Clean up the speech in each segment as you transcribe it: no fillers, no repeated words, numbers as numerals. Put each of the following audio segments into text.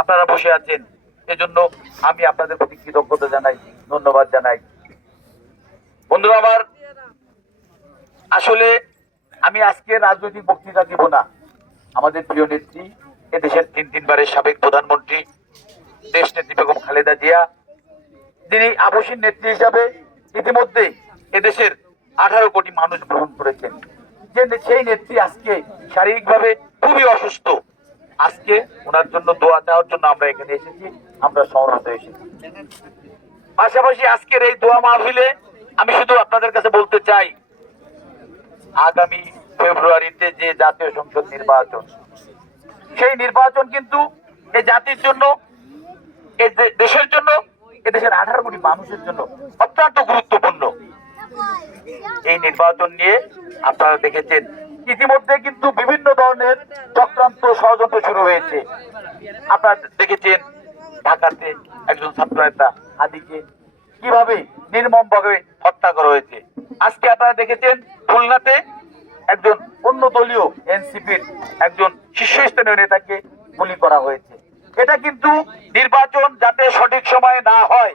আপনারা বসে আছেন, এজন্য আমি আপনাদের প্রতি কৃতজ্ঞতা জানাই, ধন্যবাদ জানাই। বন্ধুরা আমার, আসলে আমি আজকে রাজনৈতিক বক্তৃতা দিব না। আমাদের প্রিয় নেত্রী, এদেশের তিনবারের সাবেক প্রধানমন্ত্রী দেশ নেত্রী বেগম খালেদা জিয়া, যিনি আবশ্যিক নেত্রী হিসাবে ইতিমধ্যে এদেশের 18 কোটি মানুষ গ্রহণ করেছেন, যে সেই নেত্রী আজকে শারীরিকভাবে খুবই অসুস্থ। আজকে ওনার জন্য দোয়া চাওয়ার জন্য আমরা এখানে এসেছি, আমরা সমবেত এসেছি। পাশাপাশি আজকের এই দোয়া মাহফিলে আমি শুধু আপনাদের কাছে বলতে চাই, আগামী ফেব্রুয়ারিতে যে জাতীয় সংসদ নির্বাচন, সেই নির্বাচন কিন্তু এই জাতির জন্য, এই দেশের জন্য, এদেশের 18 কোটি মানুষের জন্য অত্যন্ত গুরুত্বপূর্ণ। এই নির্বাচন নিয়ে আপনারা দেখেছেন ইতিমধ্যে কিন্তু বিভিন্ন ধরনের চক্রান্ত ষড়যন্ত্র শুরু হয়েছে। আপনারা দেখেছেন ঢাকাতে একজন ছাত্র নেতা হাদিকে কিভাবে নির্মমভাবে হত্যা করা হয়েছে। আজকে আপনারা দেখেছেন খুলনাতে একজন অন্য দলীয় এনসিপির একজন শীর্ষস্থানীয় নেতাকে গুলি করা হয়েছে। এটা কিন্তু নির্বাচন যাতে সঠিক সময়ে না হয়,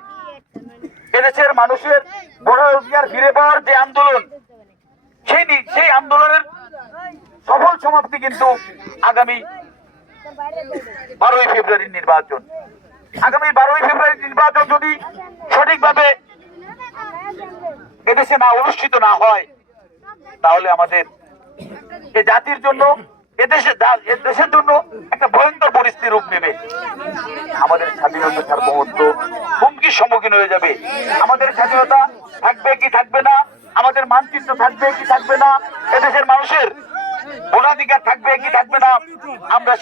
এদেশের মানুষের ভোটাধিকার ফিরে পাওয়ার যে আন্দোলন, সেই আন্দোলনের সফল সমাপ্তি কিন্তু আগামী 12ই ফেব্রুয়ারির নির্বাচন। আগামী 12ই ফেব্রুয়ারির নির্বাচন যদি সঠিকভাবে এদেশে না অনুষ্ঠিত না হয়, তাহলে আমাদের এই জাতির জন্য, দেশের জন্য একটা ভয়ঙ্কর পরিস্থিতি রূপ নেবে। আমাদের স্বাধীনতা সার্বভৌমত্ব হুমকির সম্মুখীন হয়ে যাবে। আমাদের স্বাধীনতা থাকবে কি থাকবে না, আমাদের মানচিত্র থাকবে কি থাকবে না, এদেশের মানুষের ভোটাধিকার থাকবে কি থাকবে না, আমরা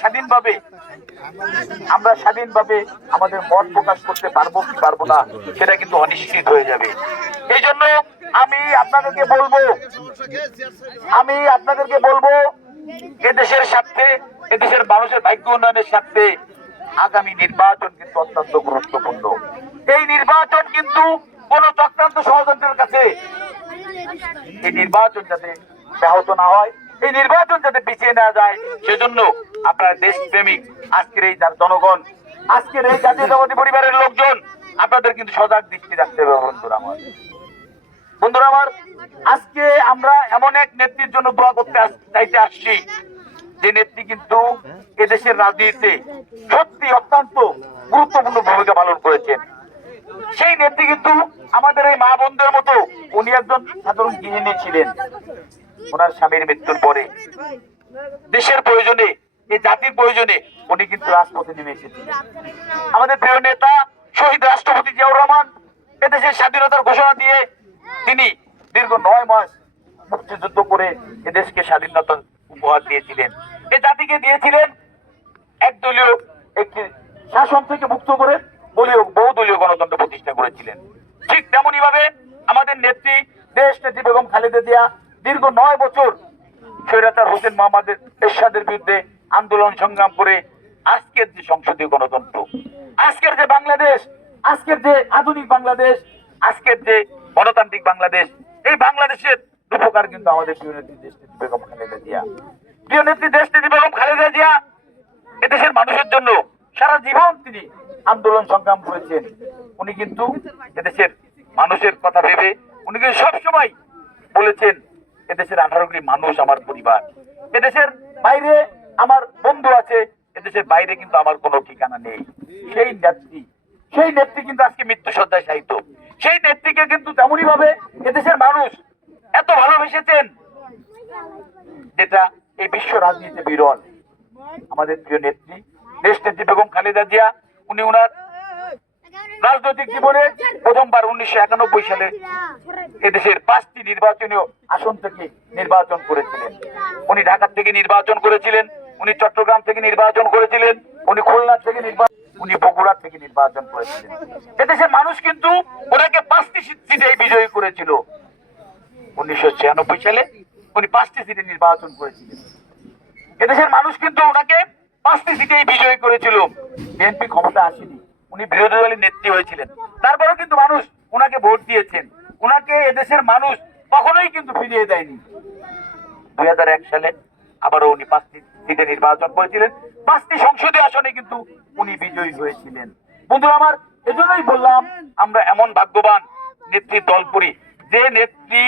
স্বাধীনভাবে আমাদের মত প্রকাশ করতে পারবো কি পারবো না, সেটা কিন্তু অনিশ্চিত হয়ে যাবে। এই জন্য আমি আপনাদেরকে বলবো এদেশের স্বার্থে, এদেশের মানুষের ভাগ্য উন্নয়নের স্বার্থে আগামী নির্বাচন কিন্তু অত্যন্ত গুরুত্বপূর্ণ। এই নির্বাচন কিন্তু কোন চক্রান্ত ষড়যন্ত্রের কাছে এই নির্বাচন যাতে ব্যাহত না হয়, এই নির্বাচন যাতে পিছিয়ে নেওয়া যায়, সেজন্য আপনারা দেশপ্রেমিক আজকের এই জনগণ, আজকের এই জাতীয়তাবাদী পরিবারের লোকজন, আপনাদের কিন্তু সজাগ দৃষ্টি রাখতে হবে। বন্ধুরা আমার, আজকে আমরা এমন এক নেত্রীর জন্য দোয়া করতে চাইতে আসছি, যে নেত্রী কিন্তু এদেশের রাজনীতিতে সত্যি অত্যন্ত গুরুত্বপূর্ণ ভূমিকা পালন করেছেন। সেই নেত্রী কিন্তু আমাদের এই মা বোনদের মতো, উনি একজন সাধারণ গৃহিণী ছিলেন। ওনার স্বামীর মৃত্যুর পরে দেশের প্রয়োজনে, এই জাতির প্রয়োজনে উনি কিন্তু রাজপথে নেমে এসেছিলেন। আমাদের প্রিয় নেতা শহীদ রাষ্ট্রপতি জিয়াউর রহমান এদেশের স্বাধীনতার ঘোষণা দিয়ে তিনি দীর্ঘ 9 মাস মুক্তিযুদ্ধ করে এদেশকে স্বাধীনতা উপহার দিয়েছিলেন, এ জাতিকে দিয়েছিলেন একদলীয় একটি শাসন থেকে মুক্ত করে বহুদলীয় গণতন্ত্র প্রতিষ্ঠা করেছিলেন। ঠিক তেমনি ভাবে আমাদের নেত্রী, দেশ নেত্রী বেগম খালেদা জিয়া দীর্ঘ 9 বছর স্বৈরাচার হোসেন মোহাম্মদ এরশাদের বিরুদ্ধে আন্দোলন সংগ্রাম করে আজকের যে সংসদীয় গণতন্ত্র, আজকের যে বাংলাদেশ, আজকের যে আধুনিক বাংলাদেশ, আজকের যে গণতান্ত্রিক বাংলাদেশ, এই বাংলাদেশের রূপকার কিন্তু আমাদের প্রিয় নেত্রী দেশ নেত্রী বেগম খালেদা জিয়া। প্রিয় নেত্রী দেশ নেত্রী বেগম খালেদা জিয়া এদেশের মানুষের জন্য সারা জীবন তিনি আন্দোলন সংগ্রাম করেছেন। উনি কিন্তু এদেশের মানুষের কথা ভেবে উনি কিন্তু সবসময় বলেছেন, এদেশের 18 কোটি মানুষ আমার পরিবার, এদেশের বাইরে আমার বন্ধু আছে, এদেশের বাইরে কিন্তু আমার কোনো ঠিকানা নেই। সেই নেত্রী কিন্তু আজকে মৃত্যুসজ্জায় শায়িত। সেই নেত্রীকে কিন্তু তেমনই ভাবে এদেশের মানুষ এত ভালোবেসেছেন, যেটা এই বিশ্ব রাজনীতিতে বিরল। আমাদের প্রিয় নেত্রী দেশ নেত্রী বেগম খালেদা জিয়া, উনি ওনার রাজনৈতিক জীবনে প্রথমবার 1991 সালে এদেশের 5টি নির্বাচনীয় আসন থেকে নির্বাচন করেছিলেন। উনি ঢাকা থেকে নির্বাচন করেছিলেন, উনি চট্টগ্রাম থেকে নির্বাচন করেছিলেন, উনি খুলনা থেকে উনি বগুড়া থেকে নির্বাচন করেছিলেন। এদেশের মানুষ কিন্তু ওনাকে 5টি সিটে বিজয়ী করেছিল। 1996 সালে উনি 5টি সিটে নির্বাচন করেছিলেন। এদেশের মানুষ কিন্তু ওনাকে 5টি সিটেই বিজয়ী করেছিল। বিএনপি ক্ষমতা আসেনি, উনি বিরোধী দলের নেত্রী হয়েছিলেন, তারপরেও কিন্তু মানুষ ওনাকে ভোট দিয়েছেন। ওনাকে এদেশের মানুষ কখনোই কিন্তু ফিরিয়ে দেয়নি। 2001 সালে আবারও উনি 5টি সিটে নির্বাচন করেছিলেন। 5টি সংসদীয় আসনে কিন্তু উনি বিজয়ী হয়েছিলেন। বন্ধুরা আমার, এজন্যই বললাম আমরা এমন ভাগ্যবান নেত্রীর দল করি, যে নেত্রী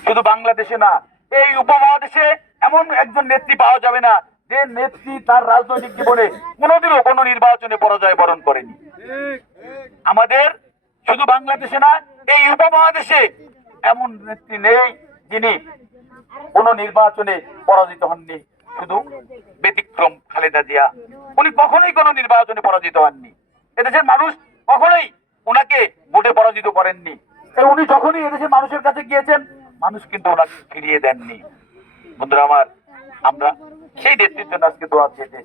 শুধু বাংলাদেশে না, এই উপমহাদেশে এমন একজন নেত্রী পাওয়া যাবে না যে নেত্রী তার রাজনৈতিক জীবনে কোনোদিনও কোনো নির্বাচনে পরাজয় বরণ করেনি। আমাদের শুধু বাংলাদেশে না, এই উপমহাদেশে এমন নেত্রী নেই যিনি কোন নির্বাচনে পরাজিত হননি। শুধু ব্যতিক্রম খালেদা জিয়া, উনি কখনোই কোনো নির্বাচনে পরাজিত হননি। এদেশের মানুষ কখনোই ওনাকে ভোটে পরাজিত করেননি। উনি যখনই এদেশের মানুষের কাছে গিয়েছেন, মানুষ কিন্তু ওনাকে ফিরিয়ে দেননি। বন্ধুরা আমার, আমরা সেই নেত্রীর জন্য আজকে দোয়া চেয়েছি।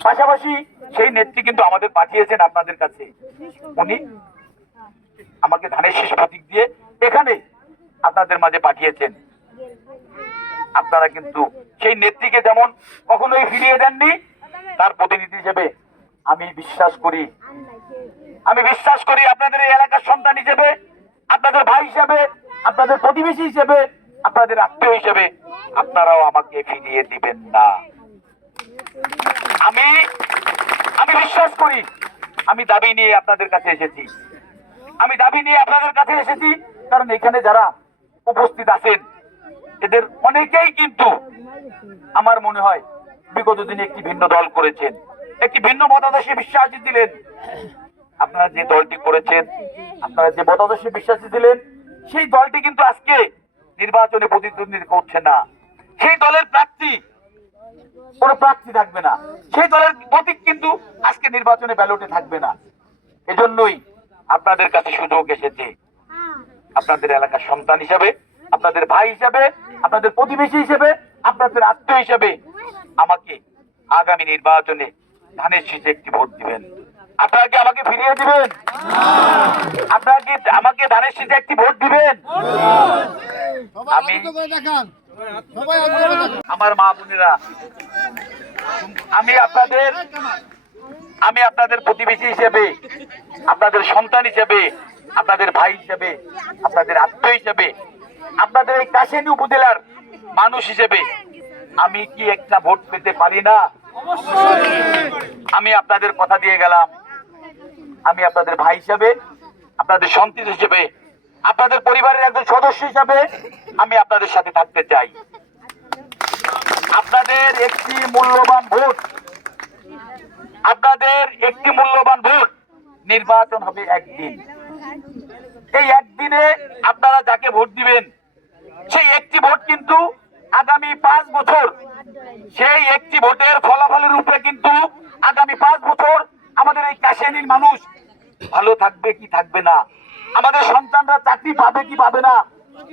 পাশাপাশি সেই নেত্রী কিন্তু আমাদের পাঠিয়েছেন আপনাদের কাছে। উনি আমাকে ধানের শীষ প্রতীক দিয়ে এখানে আপনাদের মাঝে পাঠিয়েছেন। আপনারা কিন্তু সেই নেত্রীকে যেমন কখনোই ফিরিয়ে দেননি, তার প্রতিনিধি হিসেবে আমি বিশ্বাস করি আপনাদের এই এলাকার সন্তান হিসেবে, আপনাদের ভাই হিসেবে, আপনাদের প্রতিবেশী হিসেবে, আপনাদের আত্মীয় হিসেবে আপনারাও আমাকে ফিরিয়ে দিবেন না। আমি বিশ্বাস করি, আমি দাবি নিয়ে আপনাদের কাছে এসেছি। কারণ এখানে যারা উপস্থিত আছেন, এদের অনেকেই কিন্তু আমার মনে হয় বিগত দিনে একটি ভিন্ন দল করেছেন, একটি ভিন্ন মতাদর্শে বিশ্বাসী দিলেন। আপনারা যে দলটি করেছেন, আপনারা যে মতাদর্শে বিশ্বাসী দিলেন, সেই দলটি কিন্তু আজকে নির্বাচনে প্রতিদ্বন্দ্বিতা করছে না। সেই দলের কোনো প্রার্থী থাকবে না, সেই দলের প্রতীক কিন্তু আজকে নির্বাচনে ব্যালটে থাকবে না। এজন্যই আপনাদের কাছে সুযোগ এসেছে, আপনাদের এলাকার সন্তান হিসাবে, আপনাদের ভাই হিসাবে, আপনাদের প্রতিবেশী হিসেবে, আপনাদের আত্মীয় হিসাবে আমাকে আগামী নির্বাচনে ধানের শীষে একটি ভোট দিবেন। আপনারা কি আমাকে ফিরিয়ে দিবেন? আপনারা কি আমাকে ধানের শীষে একটি ভোট দিবেন? আমার মা বোনেরা, আমি আপনাদের প্রতিবেশী হিসেবে, আপনাদের সন্তান হিসেবে, আপনাদের ভাই হিসেবে, আপনাদের আত্মীয় হিসেবে, আপনাদের এই কাশিয়ানী উপজেলার মানুষ হিসেবে আমি কি একটা ভোট পেতে পারি না? আমি আপনাদের কথা দিয়ে গেলাম, আমি আপনাদের ভাই হিসেবে, আপনাদের সন্তান হিসেবে, আপনাদের পরিবারের একজন সদস্য হিসেবে আমি আপনাদের সাথে থাকতে চাই। আপনাদের একটি মূল্যবান ভোট, নির্বাচন হবে একদিন। এই একদিনে আপনারা যাকে ভোট দিবেন, সেই একটি ভোট কিন্তু আগামী 5 বছর, সেই একটি ভোটের ফলাফলের উপরে কিন্তু আগামী 5 বছর আমাদের এই কাশিয়ানীর মানুষ ভালো থাকবে কি থাকবে না, আমাদের সন্তানরা চাকরি পাবে কি পাবে না,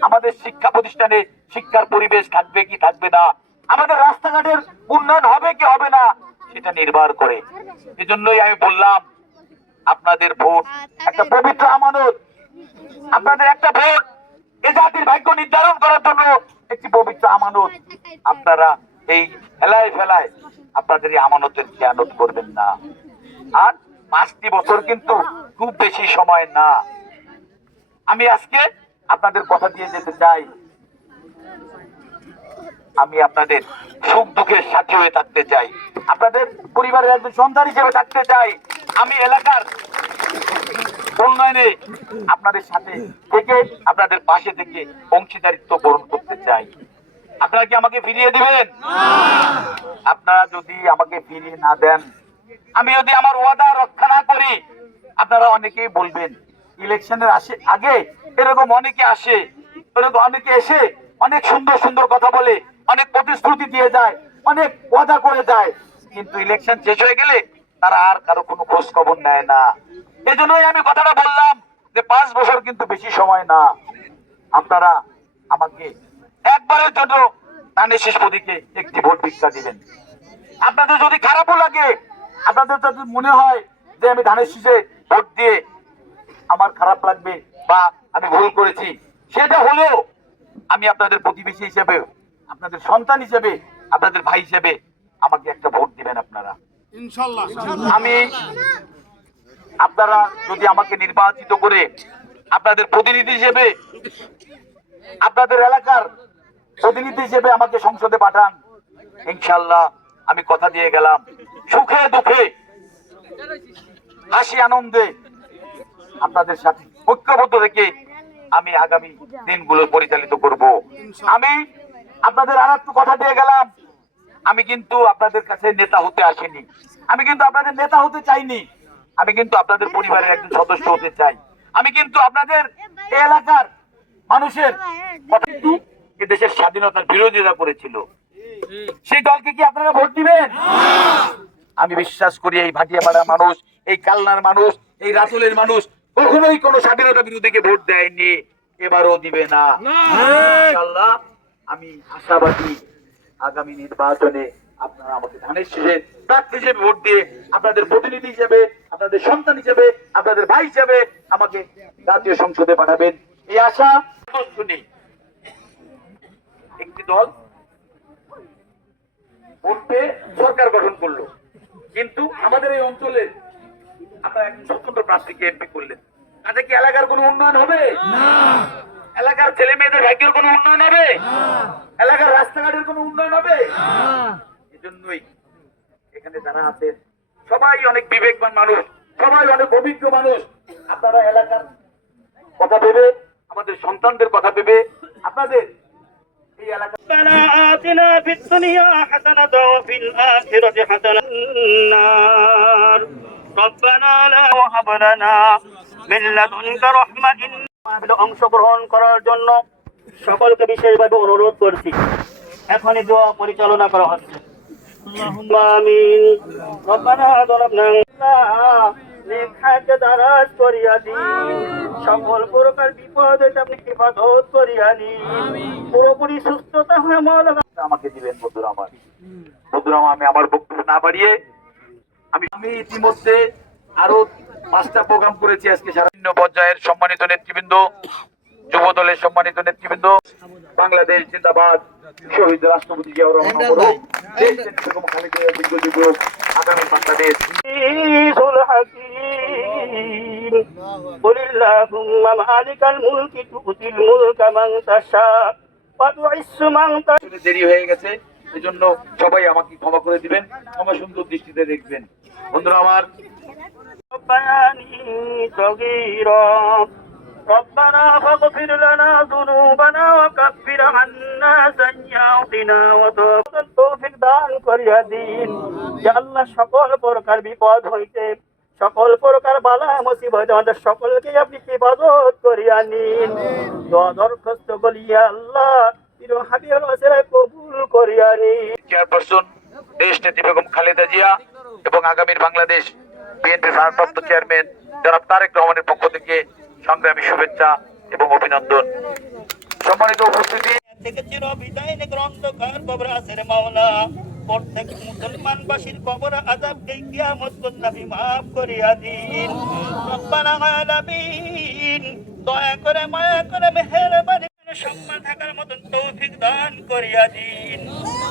আমাদের শিক্ষা প্রতিষ্ঠানে শিক্ষার পরিবেশ থাকবে কি থাকবে না, আমাদের রাস্তাঘাটের উন্নয়ন হবে কি হবে না, সেটা নির্ভর করে। এজন্যই আমি বললাম, আপনাদের ভোট একটা পবিত্র আমানত। আপনাদের একটা ভোট এ জাতির ভাগ্য নির্ধারণ করার জন্য একটি পবিত্র আমানত। আপনারা এই ফেলায় আপনাদের এই আমানতের খেয়ানত করবেন না। আর 5টি বছর কিন্তু খুব বেশি সময় না। আমি আজকে আপনাদের কথা দিয়ে যেতে চাই, আমি আপনাদের সুখ দুঃখের সাথী হয়ে থাকতে চাই, আপনাদের পরিবারের একজন সন্তান হিসেবে থাকতে চাই। আমি এলাকার উন্নয়নে আপনাদের সাথে থেকে, আপনাদের পাশে থেকে অংশীদারিত্ব গ্রহণ করতে চাই। আপনারা কি আমাকে ফিরিয়ে দিবেন? আপনারা যদি আমাকে ফিরিয়ে না দেন, আমি যদি আমার ওয়াদা রক্ষা না করি, আপনারা অনেকেই বলবেন ইলেকশনের আগে এরকম অনেকে আসে, অনেকে এসে অনেক সুন্দর সুন্দর কথা বলে, অনেক প্রতিশ্রুতি দিয়ে যায়, অনেক ওয়াদা করে যায়, কিন্তু ইলেকশন শেষ হয়ে গেলে তারা আর কারো কোনো খোঁজ খবর নেয় না। এজন্যই আমি কথাটা বললাম যে 5 বছর কিন্তু বেশি সময় না। আপনারা আমাকে একবারের জন্য ধানের শীষ প্রতীকে একটি ভোট ভিক্ষা দিবেন। আপনাদের যদি খারাপও লাগে, আপনাদের যদি মনে হয় যে আমি ধানের শীষে ভোট দিয়ে আমার খারাপ লাগবে বা আমি ভুল করেছি, সেটা হলেও আমি আপনাদের প্রতিবেশী হিসেবে, আপনাদের সন্তান হিসেবে, আপনাদের ভাই হিসেবে আমাকে একটা ভোট দিবেন আপনারা, ইনশাআল্লাহ। আপনারা যদি আমাকে নির্বাচিত করে আপনাদের প্রতিনিধি হিসেবে, আপনাদের এলাকার প্রতিনিধি হিসেবে আমাকে সংসদে পাঠান, ইনশাআল্লাহ আমি কথা দিয়ে গেলাম, সুখে দুঃখে হাসি আনন্দে আপনাদের সাথে ঐক্যবদ্ধ থেকে আমি আগামী দিনগুলো পরিচালিত করব। আমি আপনাদের আর একটু কথা দিয়ে গেলাম, আমি কিন্তু আপনাদের কাছে নেতা হতে আসিনি, আমি কিন্তু আপনাদের নেতা হতে চাইনি, আমি কিন্তু আপনাদের পরিবারের একজন সদস্য হতে চাই। আমি কিন্তু আপনাদের এই এলাকার মানুষের কথা কিন্তু এ দেশের স্বাধীনতার বিরোধিতা করেছিল, সেই দলকে কি আপনারা ভোট দিবেন? আমি বিশ্বাস করি এই ভাটিয়াপাড়ার মানুষ, এই কালনার মানুষ, এই রাতুলের মানুষ কখনোই কোন স্বাধীনতা বিরোধীকে ভোট দেয়নি, এবারও দিবে না ইনশাআল্লাহ। আমি আশাবাদী আগামী নির্বাচনে আপনারা আমাকে ধানের শীষের প্রার্থী হিসেবে ভোট দিয়ে আপনাদের প্রতিনিধি হিসেবে, আপনাদের সন্তান হিসেবে, আপনাদের ভাই হিসেবে আমাকে জাতীয় সংসদে পাঠাবেন, এই আশা শুনি। একটি দল ভোট পেয়ে সরকার গঠন করলো, কিন্তু আমাদের এই অঞ্চলে আপনারা একজন স্বতন্ত্র প্রার্থীকে এমপি করলেন, তাতে কি এলাকার কোনো উন্নয়ন হবে? এলাকার ছেলে মেয়েদের ভাগ্যের কোনো উন্নয়ন হবে? এলাকার রাস্তাঘাটের কোনো উন্নয়ন হবে? এজন্যই এখানে যারা আছেন সবাই অনেক বিবেকবান মানুষ, সবাই অনেক অভিজ্ঞ মানুষ। আপনারা এলাকার কথা ভেবে, আমাদের সন্তানদের কথা ভেবে আপনাদের এই এলাকা ربنا آتنا في الدنيا حسنة وفي الآخرة حسنة النار ربنا لا وهب لنا من لدنك رحمة إنك অংশগ্রহণ করার জন্য সকলকে বিশেষভাবে অনুরোধ করছি। এখনই দোয়া পরিচালনা করা হচ্ছে। আল্লাহুম্মা আমিন। রব্বানা যালামনা নেখাকে দারাজ করিয়া দিন, সকল প্রকার বিপদ হইতে আপনি হেফাজত করিয়া নিন, পুরোপুরি সুস্থতা হয়ে মাওলা আমাকে দিবেন। বন্ধুরা আমার, আমি আমার বক্তব্য না বাড়িয়ে আমি ইতিমধ্যে আরো 5টা প্রোগ্রাম করেছি আজকে সারা পর্যায়ের সম্মানিত নেতৃবৃন্দ, যুব দলের সম্মানিত নেতৃবৃন্দ, বাংলাদেশ জিন্দাবাদ, শহীদ রাষ্ট্রপতি জিয়াউর রহমান বড়ুই, দেশ বেগম খালেদা জিয়া যুবক, আগামী বাংলাদেশ। قل اللهم مالك الملك تؤتي الملك من تشاء وتعز من تشاء। দেরি হয়ে গেছে, এজন্য সবাই আমাকে ক্ষমা করে দিবেন, ক্ষমা সুন্দর দৃষ্টিতে দেখবেন। বন্ধুরা আমার, ربياني صغيرا ربنا فاغفر لنا ذنوبنا وكفر عنا سيئاتنا وتوفيق দান করিয়া দিন। ইয়া আল্লাহ, সকল প্রকার বিপদ হইতে, সকল প্রকার বালা মুসিবত আমাদের সকলকে আপনি হেফাজত করিয়া নিন। দোয়া দরখাস্ত করিয়া আল্লাহ প্রিয় হাবিবের ওসিলায় কবুল করিয়া নিন। চেয়ারপারসন দেশ নেত্রী বেগম খালেদা জিয়া এবং আগামীর বাংলাদেশ বিএনপির ভারপ্রাপ্ত চেয়ারম্যান জনাব তারেক রহমানের পক্ষ থেকে সংগ্রামী শুভেচ্ছা এবং অভিনন্দন। সম্মানিত উপস্থিতি, থেকে চির বিদায় গ্রন্থকার কবর আসের মাওলা, প্রত্যেক মুসলমানবাসীর কবর আযাবকে কিয়ামত পর্যন্ত মাফ করিয়া দিন। রব্বানা আলামিন, দয়া করে মায়া করে মেহেরবানি করে সম্মান থাকার মতন তৌফিক দান করিয়া দিন।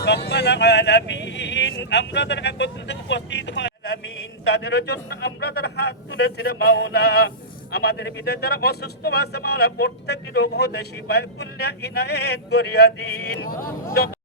রব্বানা আলামিন, আমরা যারা একত্রিত উপস্থিত হয়ে আলামিন, তাদের জন্য আমরা যারা হাত তুলেছি রে মাওলা, আমাদের ভিতরে যারা অসুস্থ আছে মাওলা, প্রত্যেকটি রোগ হতে শিফা কুল্লিয়া ইনায়েত করিয়া দিন।